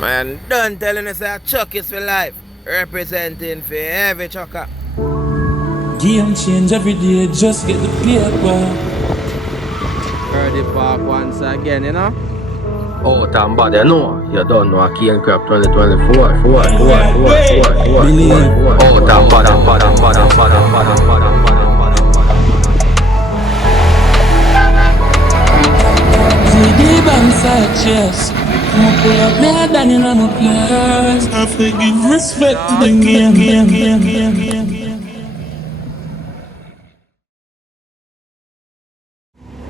Man, don't tell me say Chuck is for life. Representing for every chucker. Game change every day, just get the paper. Birdie Park once again, you know? Oh, damn bad, you know. You don't know a Cane Crab 2024. Believe. Oh, damn bad. See the band side chest. I'ma pull up there, than in my place. I have to give respect to the game.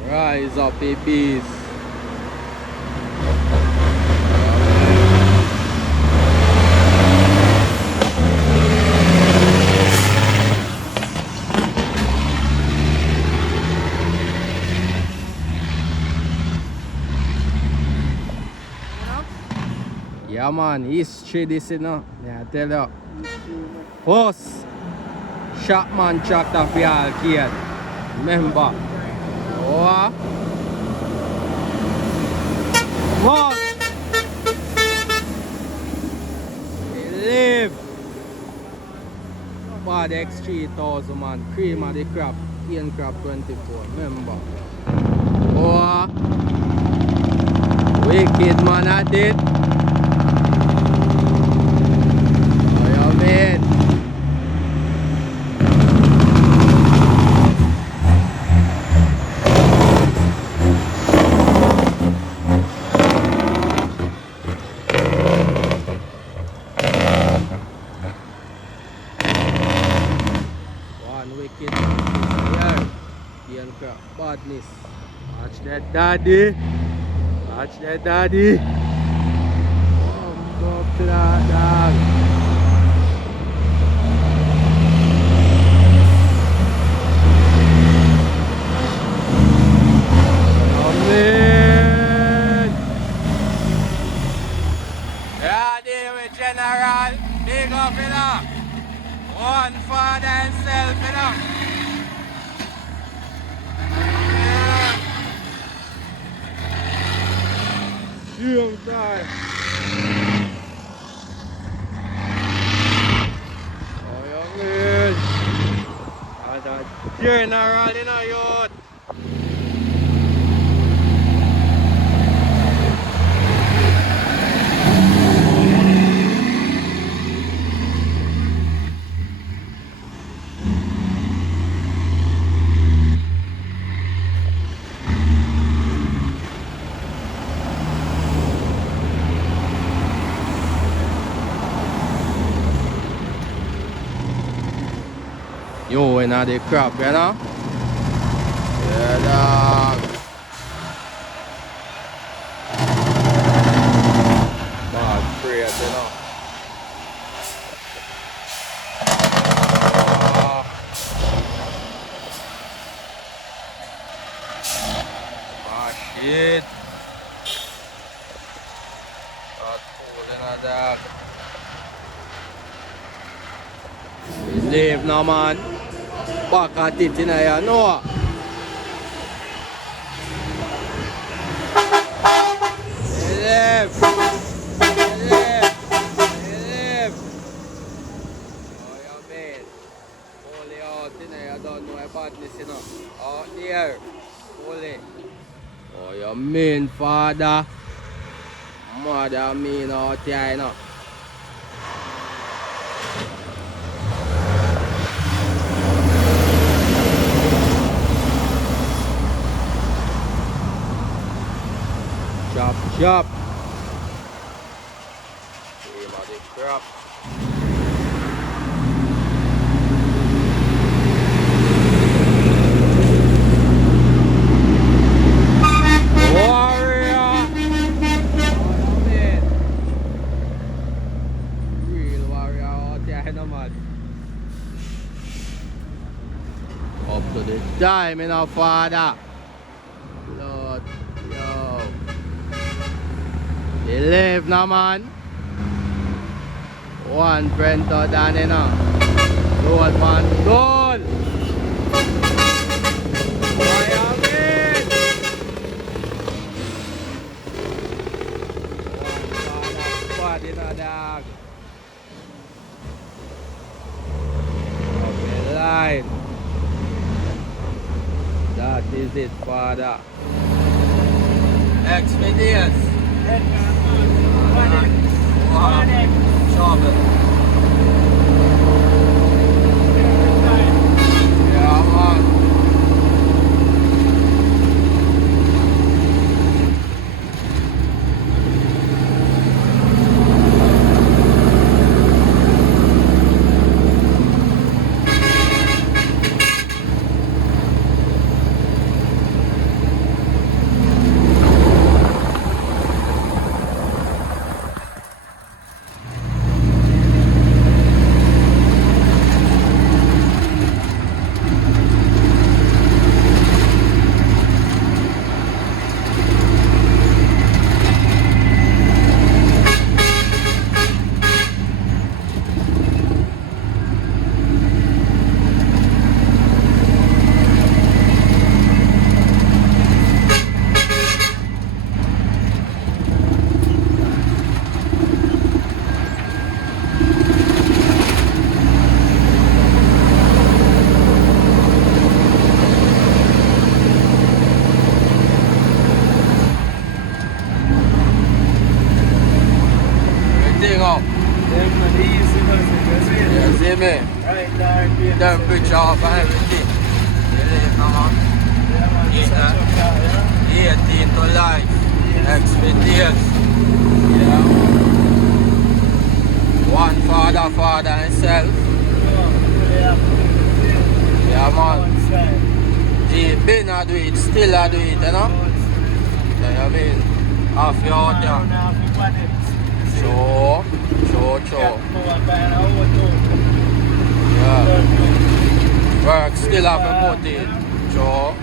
Rise up, babies. Yeah, man, history this, you know. Yeah, I tell you. First, Shotman tractor for all kid. Remember. Oh. First. Live. Bad X3000, man. Cream of the crop. Cane Crab 24. Remember. Oh. Wicked man at it. Man. One wicked here. Cane Crab badness. Watch that daddy. Watch that daddy. Come up to that dog. Yeah, there with General, big up, you know. One father himself, you know. Yeah, time. Oh, young man. That's a General, you know, youth. Yo, in the crap, you know? Yeah, dog. Bad freight, you know? Shit. That's cool, you know, dog. Leave now, man. Back at it, you know, you know. Leave. Oh, you mean? Holy out, you know, you don't know about this, you know. Out there. Holy. Oh, you mean, father? Mother mean out here, you know. Chop. Cream of the crop. Warrior! Oh, man. Real warrior out there, no man. Up to the time, you know, father. Lord, yo. They live now, man. One friend to down, you know. Goal, man, goal! bad, you know, dog. Okay, line. That is it, Father. Expedience. Shovel. Yeah, man. Temperature of everything. Come on. 18 to life. Experience. Yeah. One father himself. Yeah, man. He been a do it, still a do it, you know? Yeah, I mean, half your out there. Sure. Yeah. Work still have a put in. Sure.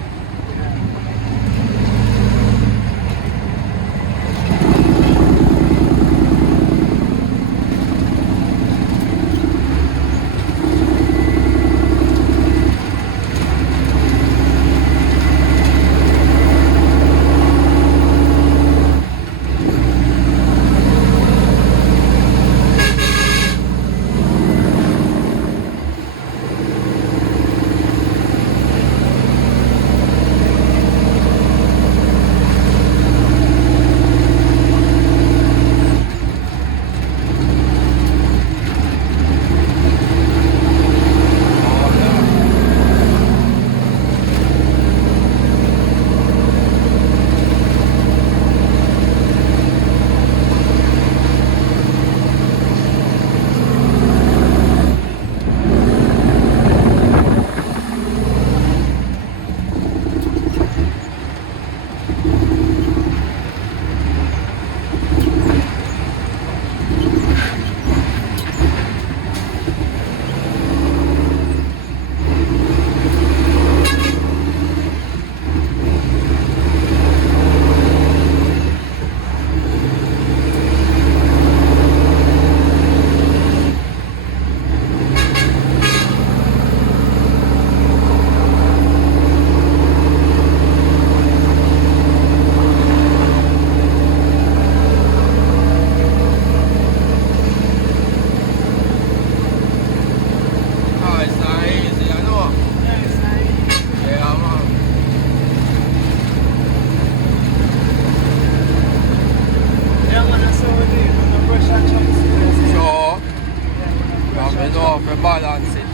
Balance it.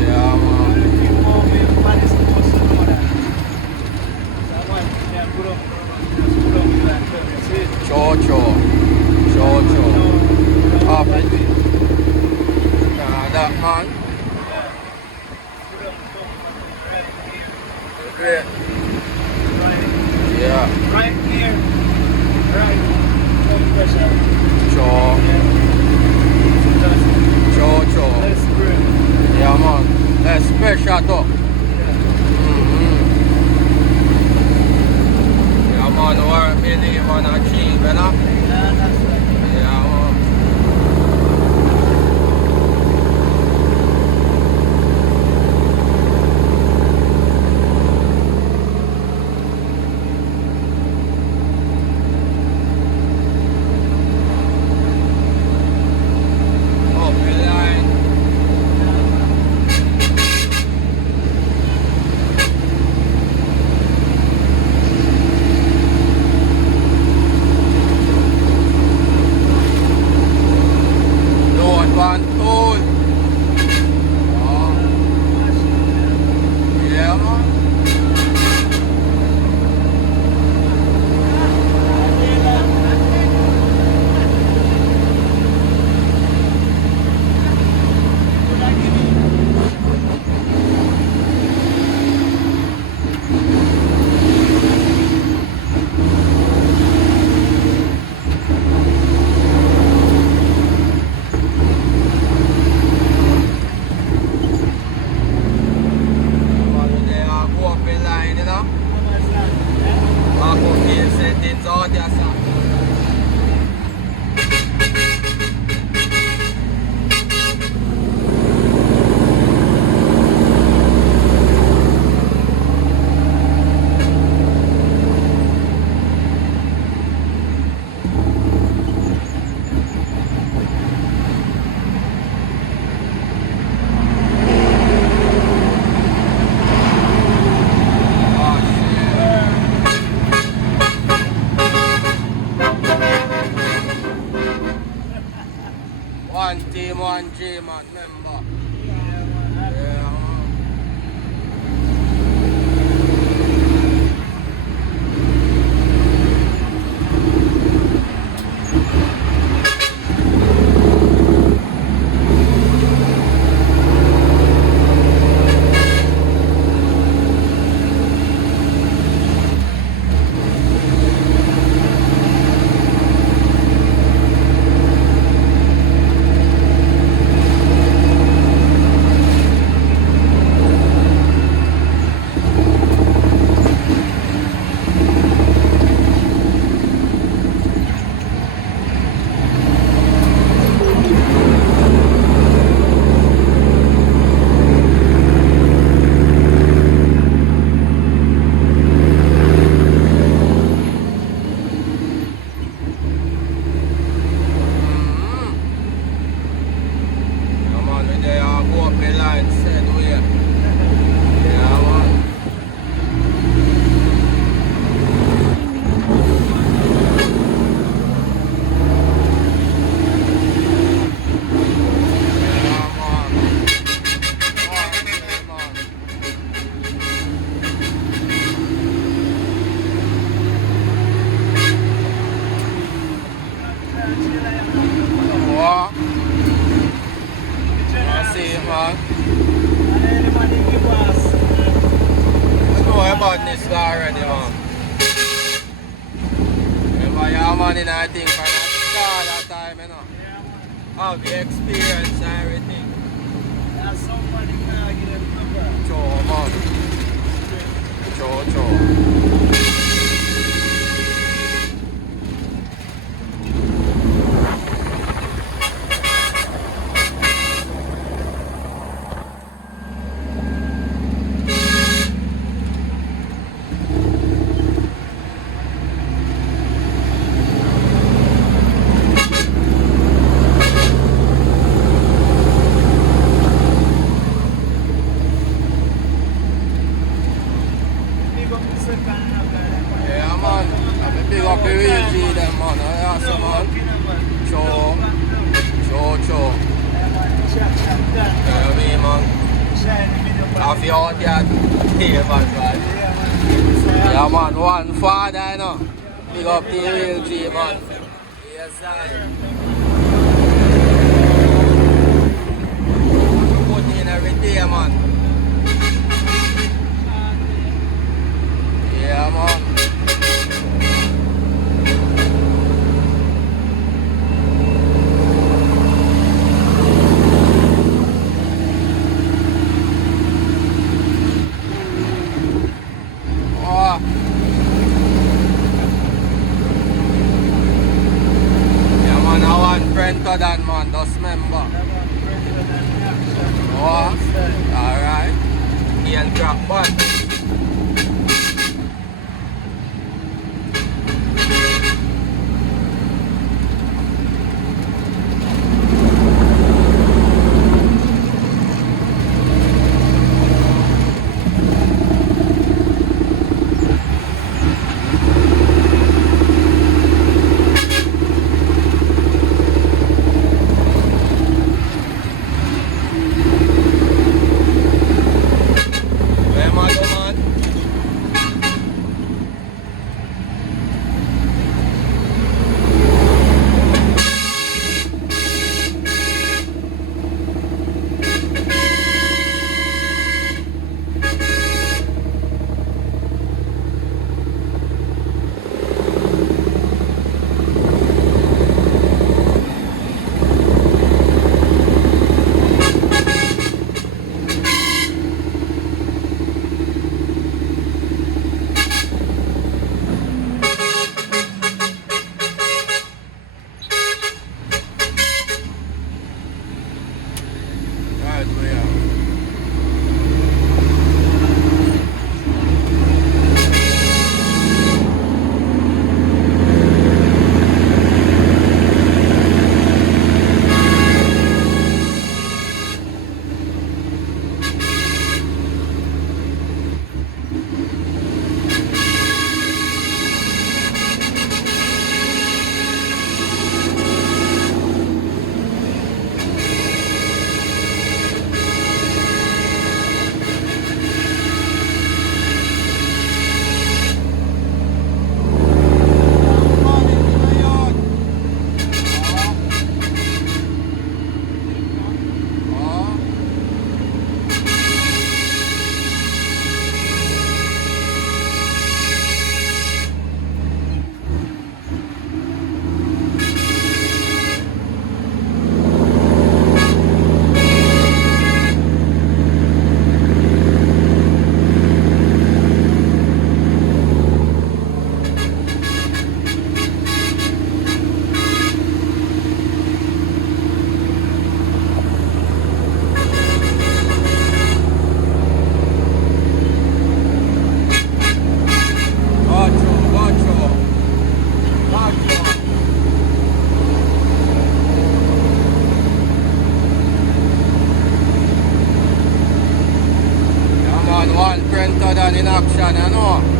Yeah, man. Cho. Up it. That man. Great. Yeah. Right here. Right. Cho. Let's bring. Yeah, man. That's special though. Yeah, man. Work, believe, and achieve, you know? one team, one G, man, remember? Yeah, man. Yeah, man. Have the experience and everything. Yeah, somebody can get a number. Sure, man. Sure. Yeah, man. I'm a big up the real G, them, man. Yeah, so, man. Sure. Yeah, me, man. Have your out yet? Yeah, man. Yeah, man. One father, you know. Big up the real G, man. Yes, sir. Put in every day, man. Yeah, man. Oh. Yeah, man, I want friend to that, man. Just remember. Oh. Alright. He and drop one. Where am I going? Jamaican, you know.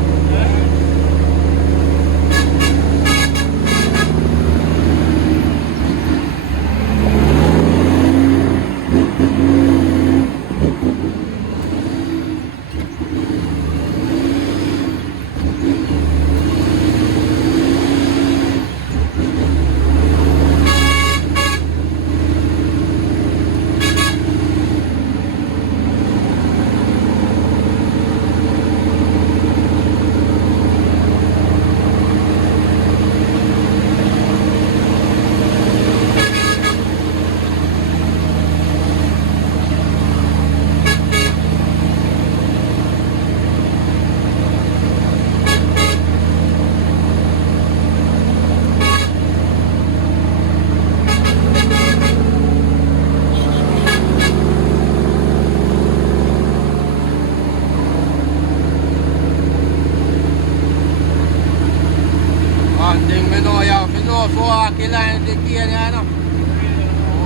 Anding Manoeuvre, voor kailangan din yan ano.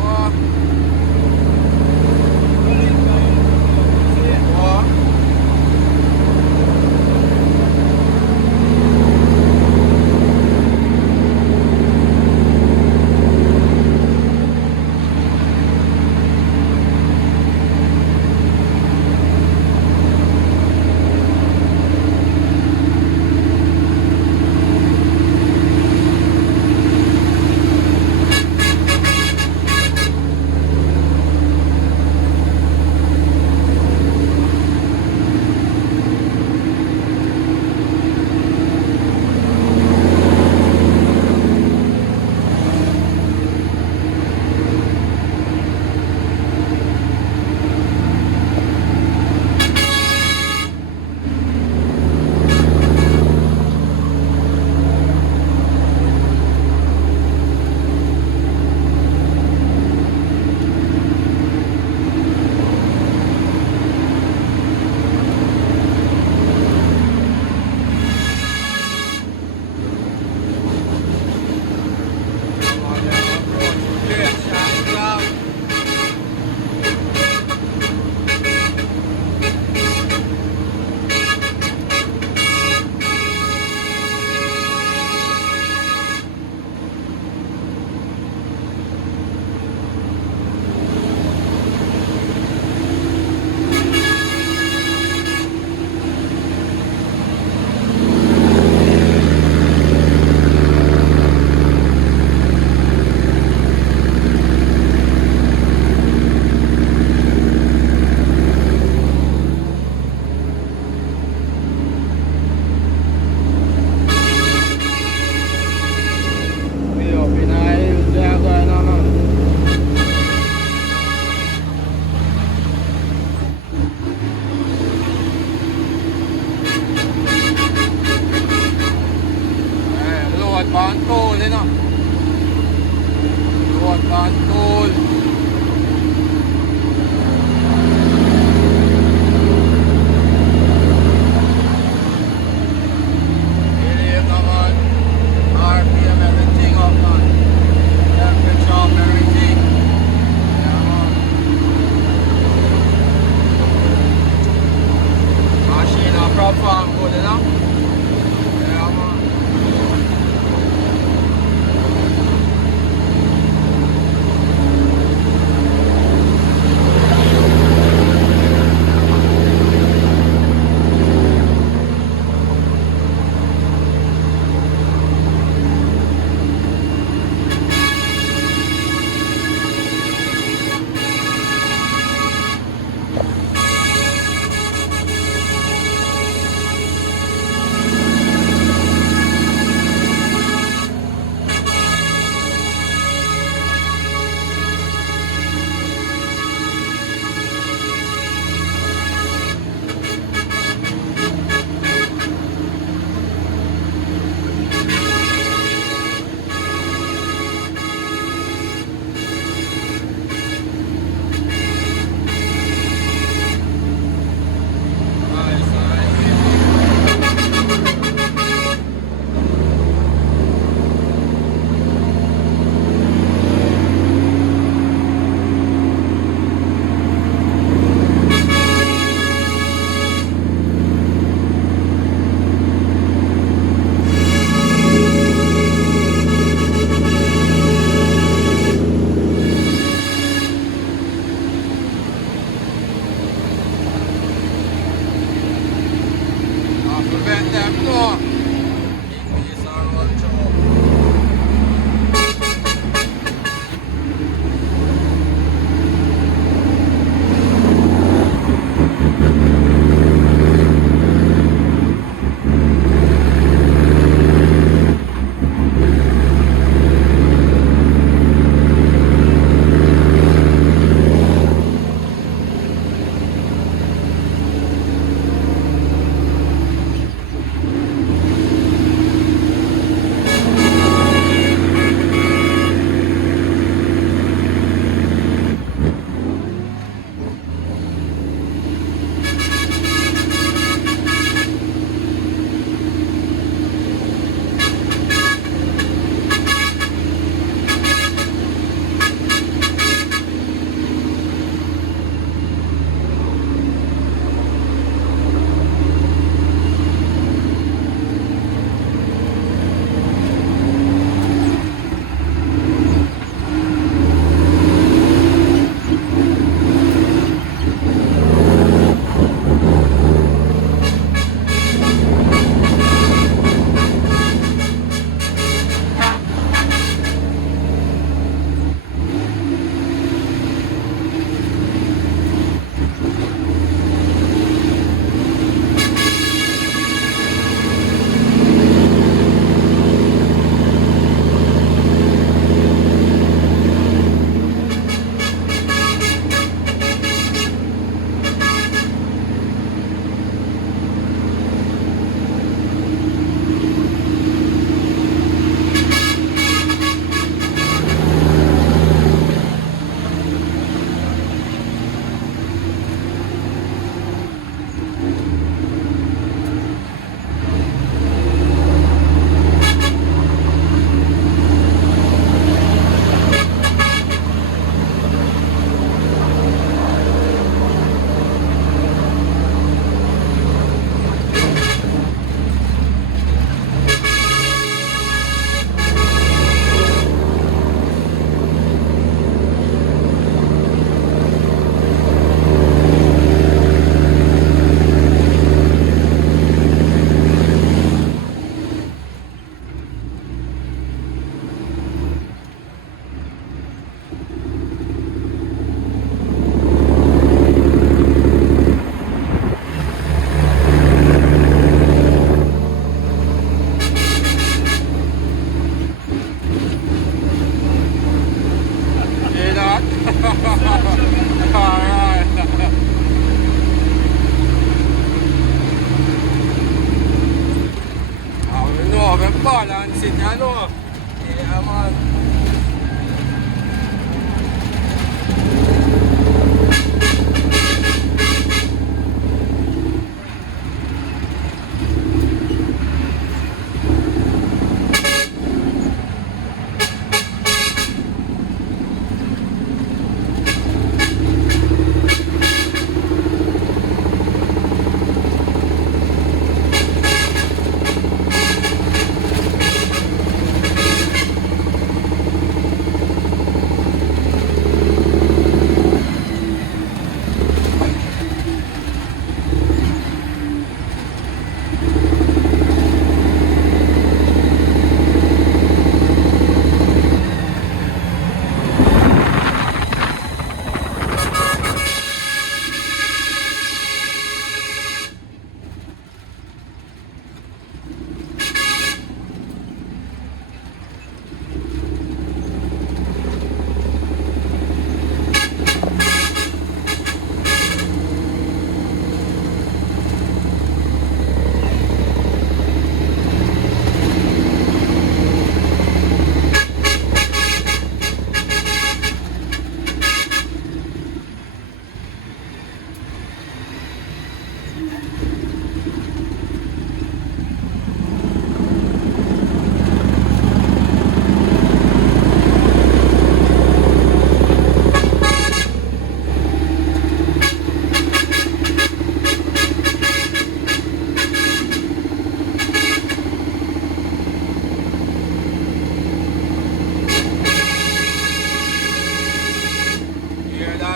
Oh. Oh. Mantul. Ini naman RPM everything up man. Temperature of everything. Yaman. Machine na proper good enough. Yaman.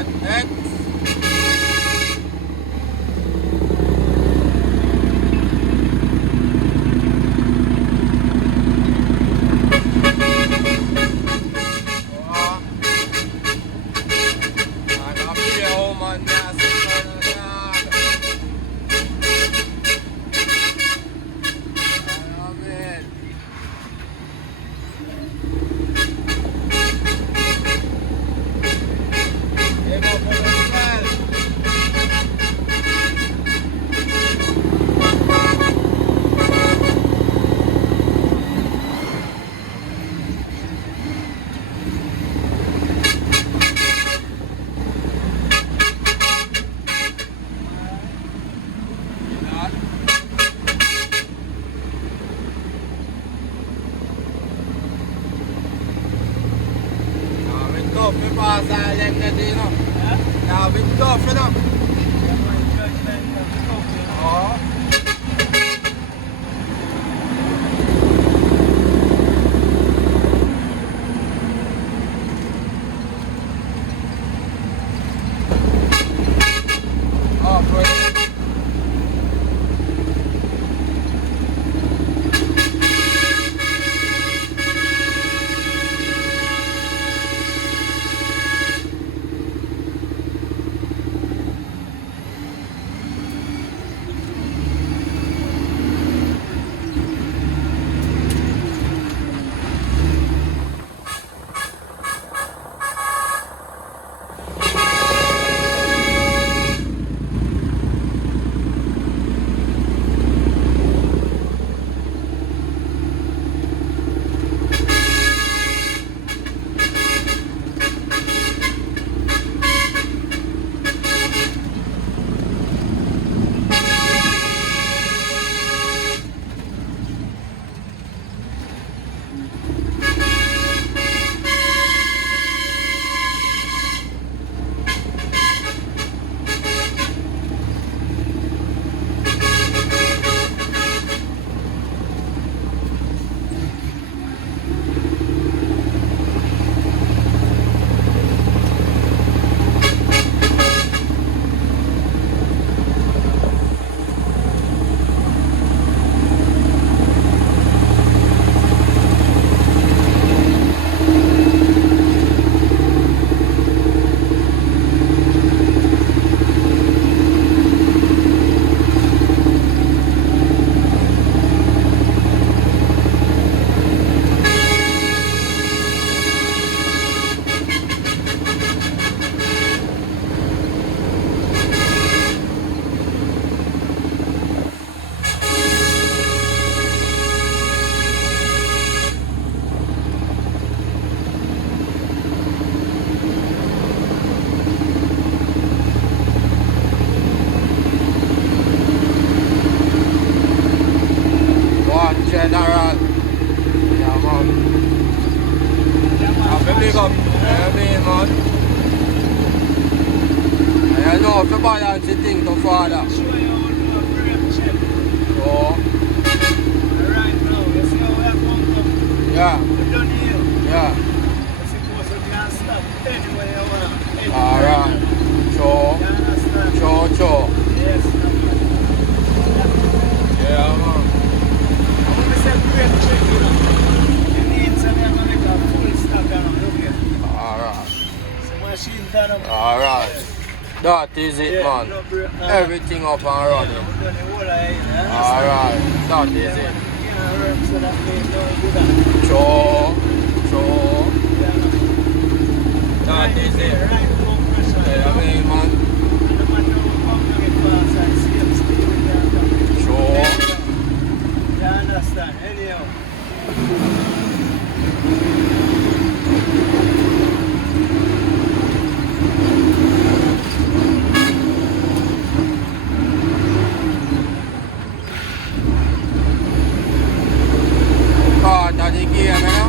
man. X. General. Yeah, man. Have a big up. Yeah, man. I know if you balance the thing to father. Show you how to do a frame check. Oh. Right now, you see how we have pumped up? Yeah. We're done here. Yeah. You suppose you can stop anywhere you want. Alright. Sure. You understand? Sure. Yes. Yeah, man. When we say frame check, you know, it means that we're going to make a full stop down. Look here. Alright. So machine done up. Alright. That is it, man. No break, Everything up and running. we're done the whole of it, you understand? Alright. That is it. Yeah, work so that we don't do that. Sure. Yeah, no. That is it. Right, no pressure. Yeah, I mean, man. No matter how come you get fast and safe, still we can come. Sure. You understand? Anyhow. Part of the game, you know?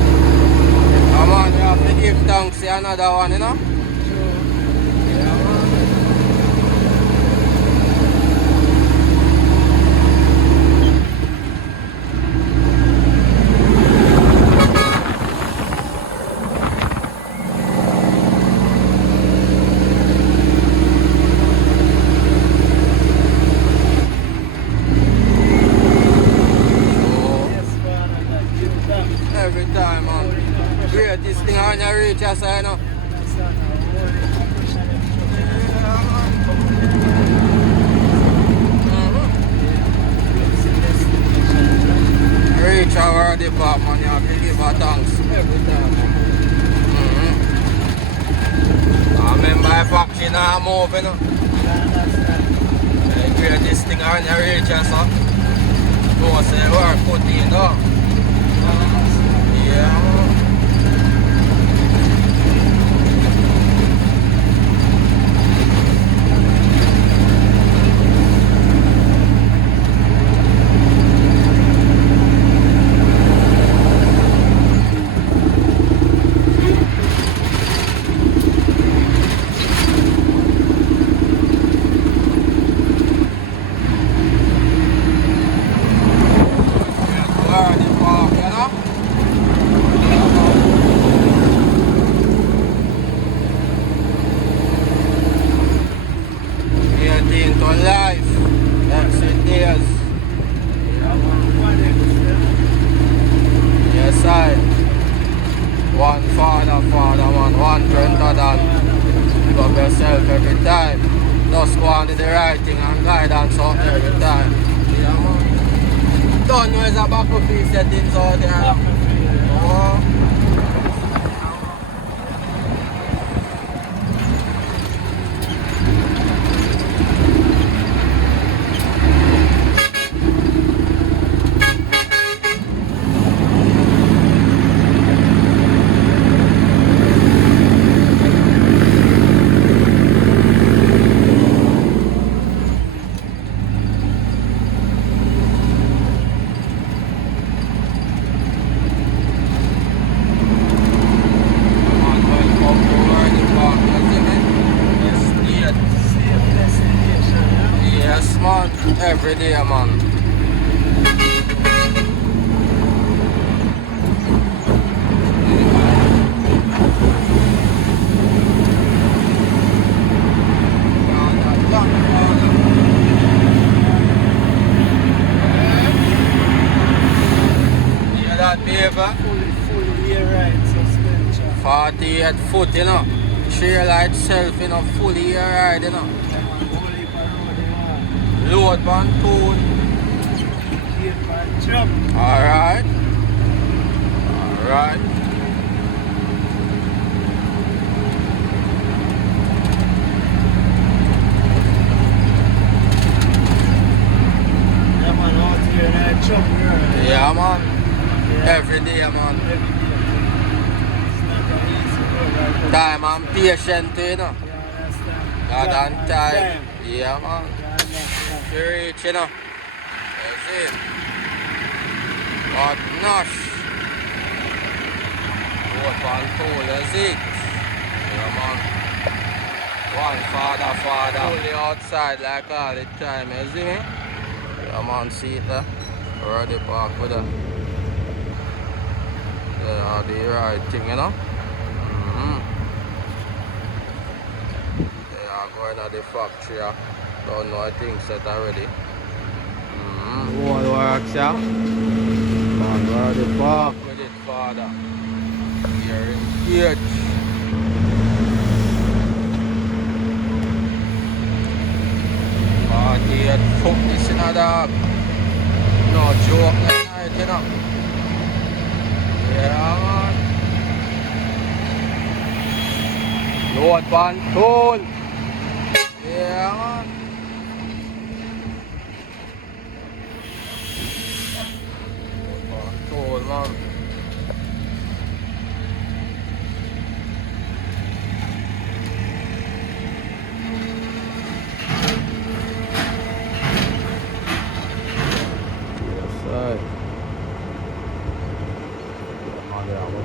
Come on, you have to give thanks to another one, you know? greatest thing on your reach, I say, no? Reach our department, you have to give her thanks every time. I remember if actually now move, you know. The greatest thing on your reach, so. Go say work put in, no? Yeah. Every time, just go on to the right thing and guidance out every time. Yeah, man. Don't know it's a back of these settings out there. Oh. Every day, man. Hear that, baby? Fully year right suspension. 48 foot, you know. Trailer itself, you know, fully year ride, you know. Load pan tool. Alright. Alright. Yeah, man, out here in that truck, girl. Yeah, man. Yeah. Every day, man. Every day. It's not that easy, bro. Time and patient, you know. Yeah, that's that. God and time. Yeah, man. Yeah. You reach, you know. That's it. But nosh. Road pan tool, that's it. Yeah, man. One father. Fully outside like all the time, you see me? Yeah, man, see it there. Already park with her. Yeah, the right thing, you know. Yeah, going to the factory. Don't know, I think set already. Wall works, yeah. Man, where the park with it, father. Here in Cage. 48 foot, this in a dog. No joke that night, you know. Yeah, man. Load pan tool. Yeah, man. Load pan tool, man.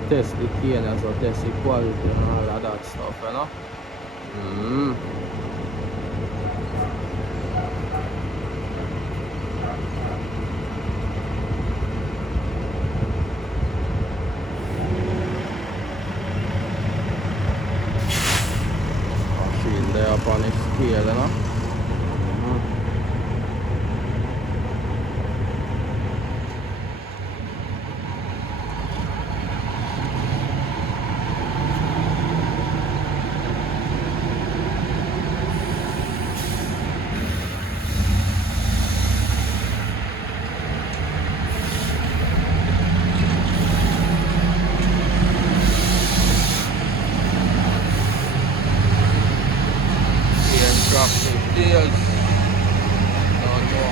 Test the cane as well, test the quality and all of that stuff, you know. Machine there up on the scale, you know. days. Don't know.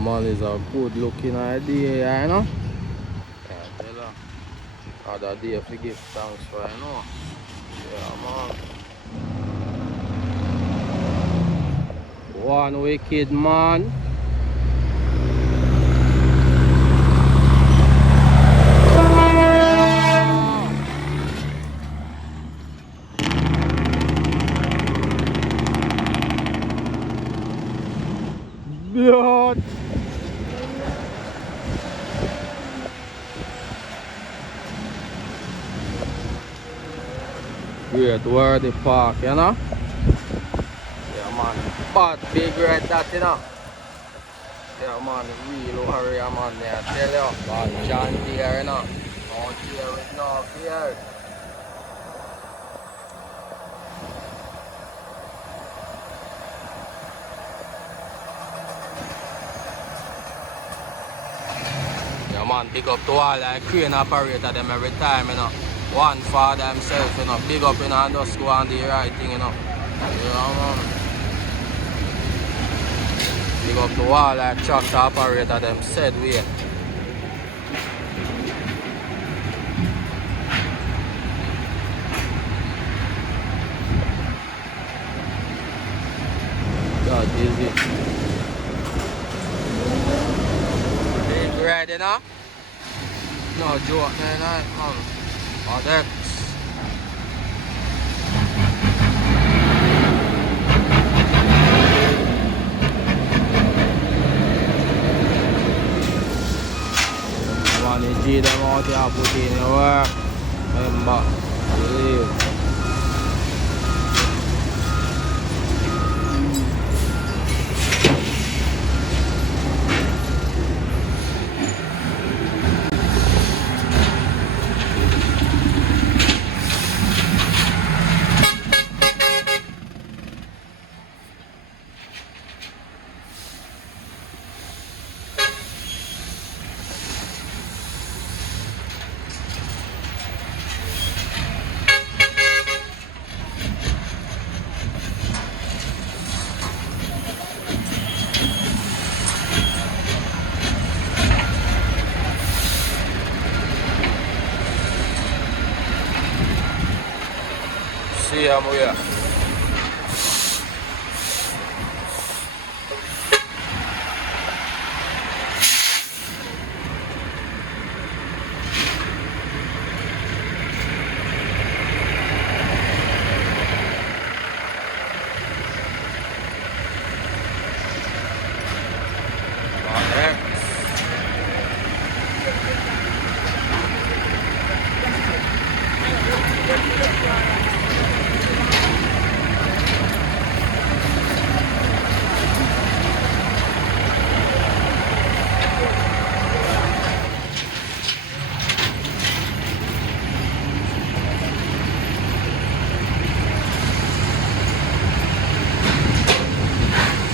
Man is a good looking idea, you know. Yeah, tell her. Other day to give thanks for, you know. Yeah, man. One wicked man. Blood. Great worthy park, you know. Yeah, man. Bad big red that, you know. Yeah, man. Real warrior, man. There, I tell you. Bad John Deere, you know. Out here with no fear. Yeah, man. Big up to all like crane operator them every time, you know. One father himself, you know, big up, you know, and just go on the right thing, you know. Yeah, man. Big up to all like tractor operator them said way. That is it. Big red, you know? No joke, man. Oh, that. One G them out here put in your work. Remember, believe. See him here.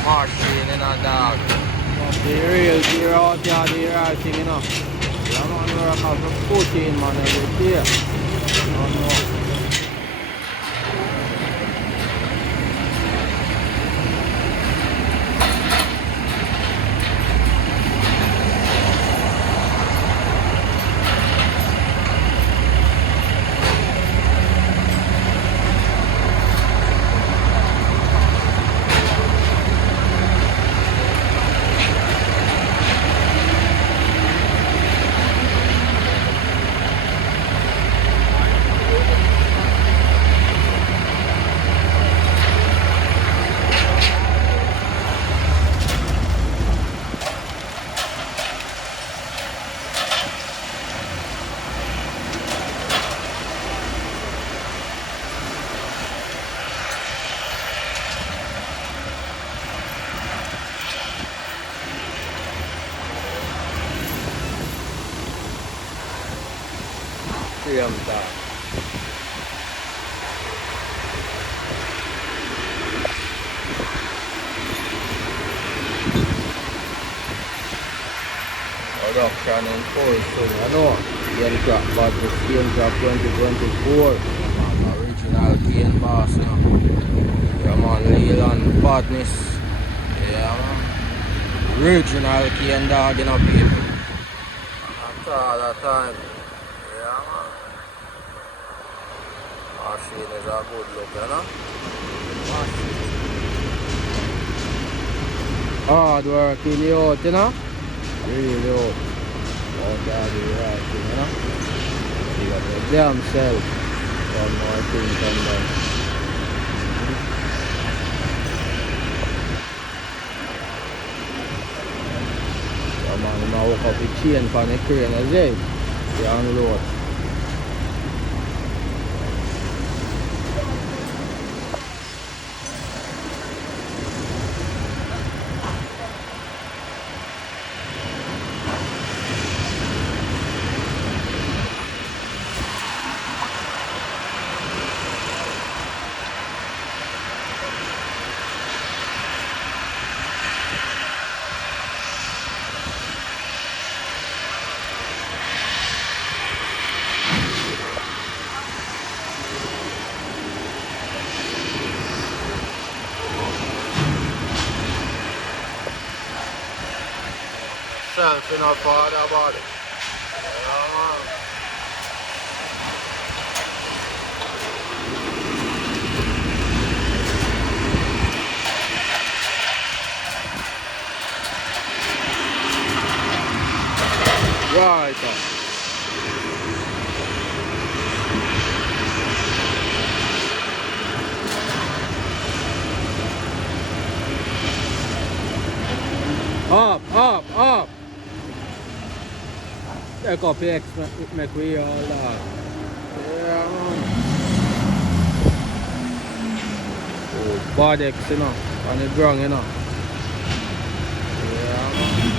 Machine in a dog. The real gear out here, the real thing, you know. You don't know work out for 14 man every day. You don't know. same time. Production in full swing, I know. Cane crop, but the cane crop 2024. Original cane boss, you know. Yeah man, Leland badness. Yeah man. Original cane dog, you know, people. At all the time. Yeah man. Machine is a good look, you know. Machine. Hard work in the out, you know. Really out. Out there the right thing, you know. You got the damn self. One more thing from them. Yeah man, you know, hook up the chain from the crane, you see? You unload. Self in our father body. Right. Up. Take up the X, make we all that. Yeah, man. Oh, bad X, you know, on the ground, you know. Yeah, man.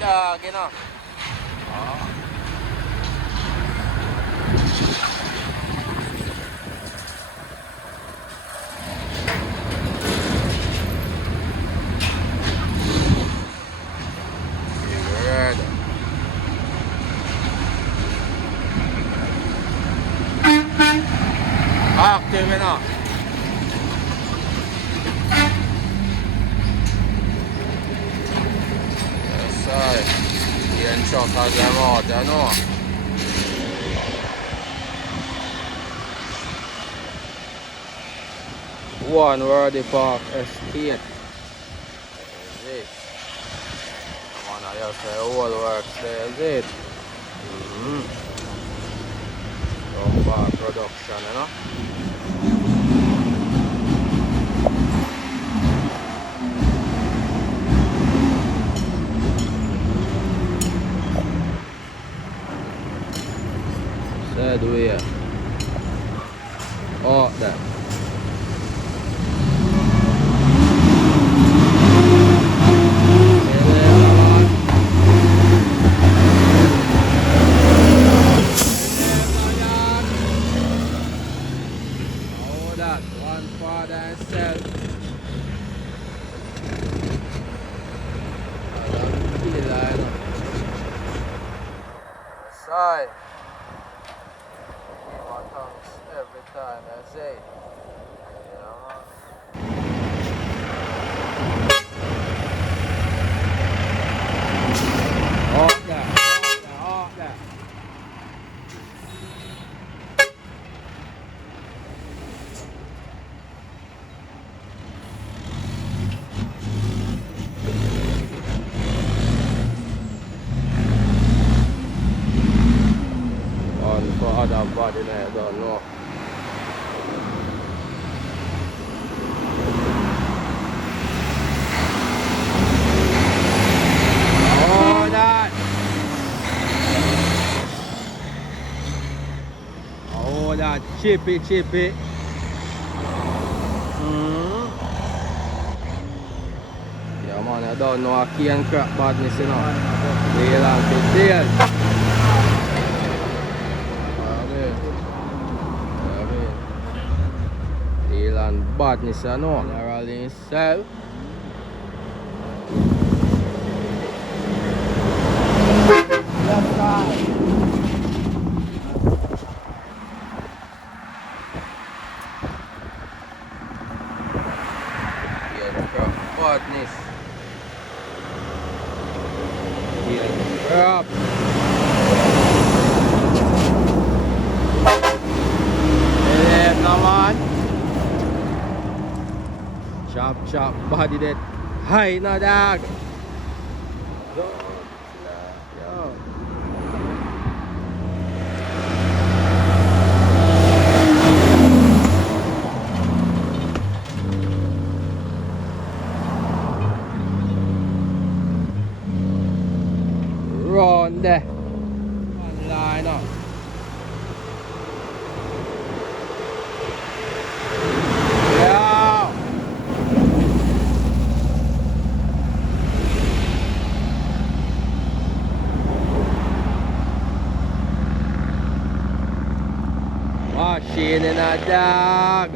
Dog, you know. Active, you know. Ian truck has them out, you know. One worthy park estate. Is it? Come on, I just say all works there, is it? Some park production, you know. Side way. Oh, that. Oh, that. One father and self. Side. Everytime, I say. Yeah. Off that. I don't know. Oh, that. Oh, that chippy. Yeah, man, I don't know. I can't crack badness, you know. Deal and deal. Deal and badness, you know. General himself. Left side. Yeah, the crap badness. Yeah, the crap. Left now, man. Chop body that high now, dog. Yo. Run there. One line up. Yeah. Machine in a dog.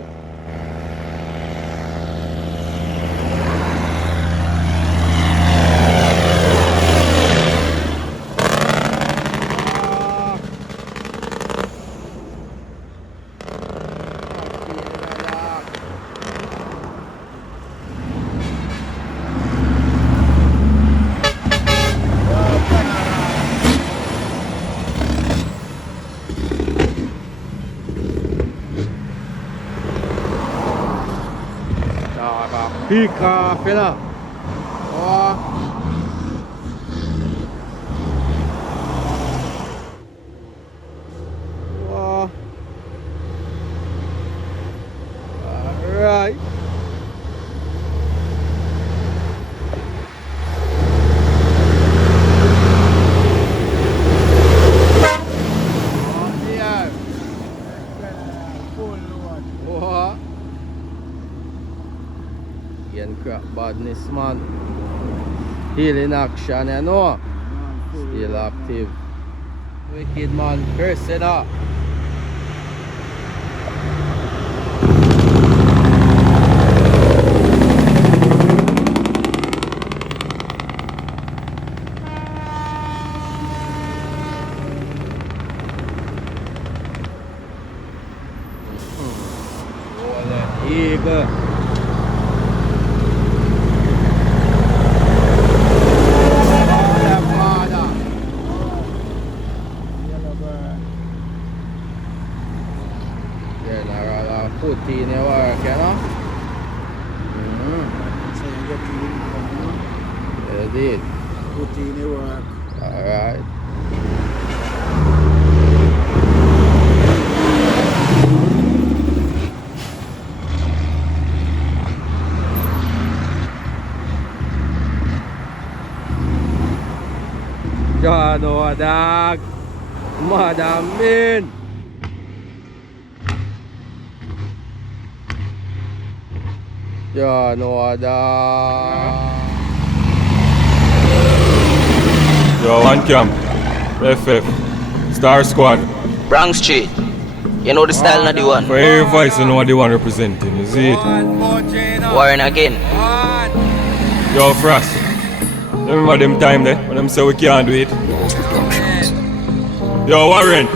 Pick off, fella. Oh. Oh. Alright. Oh. Again, crap badness, man. Still in action, you know. Still active. Wicked man, cursing up. Eagle. Put in your work, you know? So you get to income, You did. put in your work. Alright. Ya no ada. Madamin. Ya no ada. Yo, one camp, FF, Star Squad. Bronx Street. You know the style, not the one. For every voice, you know what the one representing, you see it? Warren again. Yo, Frost, remember them time there, when them say we can't do it? Yo, Warren,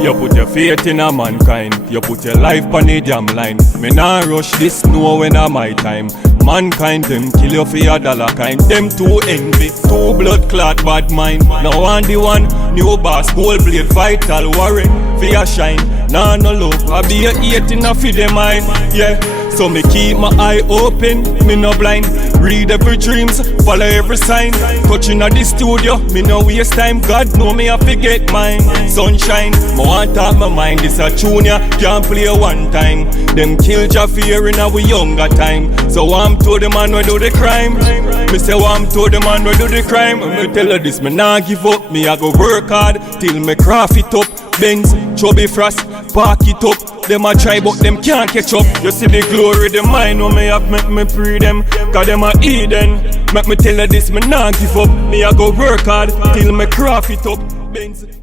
you put your faith in a mankind, you put your life on the damn line. Me nah rush this, no when a my time. Mankind, them kill you for your dollar kind. Them too envy, too blood clot bad mind. Now on the one, new boss, gold blade, vital Warren, for your shine. Nah no love, I be a 18 for them mind, yeah. So me keep my eye open, me no blind. Read every dreams, follow every sign. Touching at the studio, me no waste time. God know me I forget mine. Sunshine, me want talk my mind. This a junior, can't play one time. Them kill your fear in our younger time. So I'm to the man we do the crime. Me say I'm to the man we do the crime. And me tell her this, me nah give up. Me I go work hard till me craft it up. Benz, chubby frost, park it up. Them a try but them can't catch up. You see the glory, the mind when me have make me pre them. Cause them a Eden. Make me tell her this, me nah give up. Me I go work hard till me craft it up. Benz.